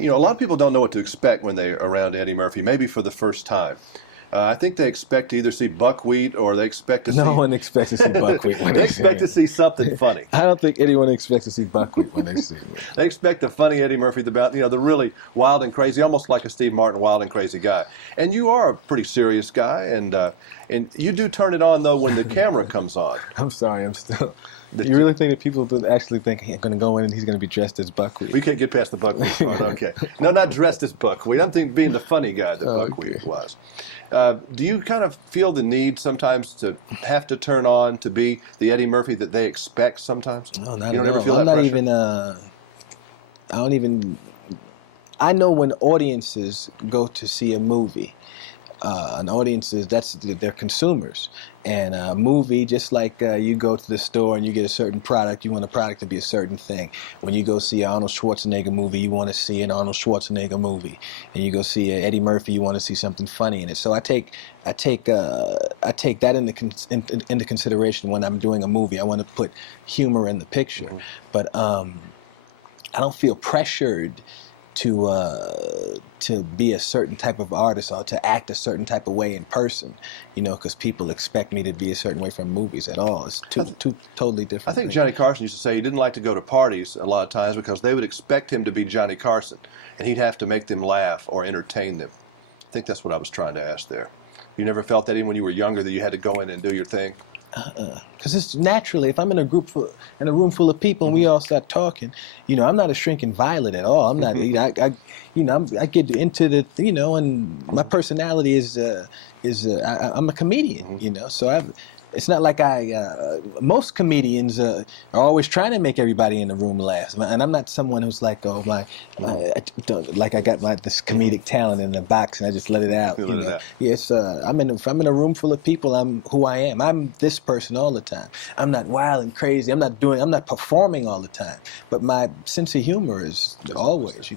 a lot of people don't know what to expect when they're around Eddie Murphy, maybe for the first time. I think they expect to either see buckwheat or they expect to see... No one expects to see buckwheat when they they see expect me. to see something funny. I don't think anyone expects to see buckwheat when they see me. They expect the funny Eddie Murphy, the really wild and crazy, almost like a Steve Martin wild and crazy guy. And you are a pretty serious guy, and you do turn it on, though, when the camera comes on. I'm sorry, I'm still... You really think that people would actually think he's going to go in and he's going to be dressed as buckwheat? We can't get past the buckwheat part, okay. No, not dressed as buckwheat. I'm thinking being the funny guy that buckwheat was. Do you kind of feel the need sometimes to have to turn on to be the Eddie Murphy that they expect sometimes? No, not you don't at ever all. feel I'm that not pressure? even, I don't even, I know when audiences go to see a movie, an audience is, they're consumers. And a movie, just like you go to the store and you get a certain product, you want the product to be a certain thing. When you go see an Arnold Schwarzenegger movie, you want to see an Arnold Schwarzenegger movie. And you go see an Eddie Murphy, you want to see something funny in it. So I take that into consideration when I'm doing a movie. I want to put humor in the picture. Mm-hmm. But I don't feel pressured to be a certain type of artist or to act a certain type of way in person, because people expect me to be a certain way from movies at all. It's two totally different I think things. Johnny Carson used to say he didn't like to go to parties a lot of times because they would expect him to be Johnny Carson, and he'd have to make them laugh or entertain them. I think that's what I was trying to ask there. You never felt that even when you were younger that you had to go in and do your thing? Because it's naturally, if I'm in a room full of people and we all start talking, I'm not a shrinking violet at all. I'm not, I get into the, and my personality is I'm a comedian, so it's not like most comedians are always trying to make everybody in the room laugh, and I'm not someone who's like, oh like I got this comedic talent in the box and I just let it out. Yes, if I'm in a room full of people, I'm who I am. I'm this person all the time. I'm not wild and crazy. I'm not performing all the time, but my sense of humor is always,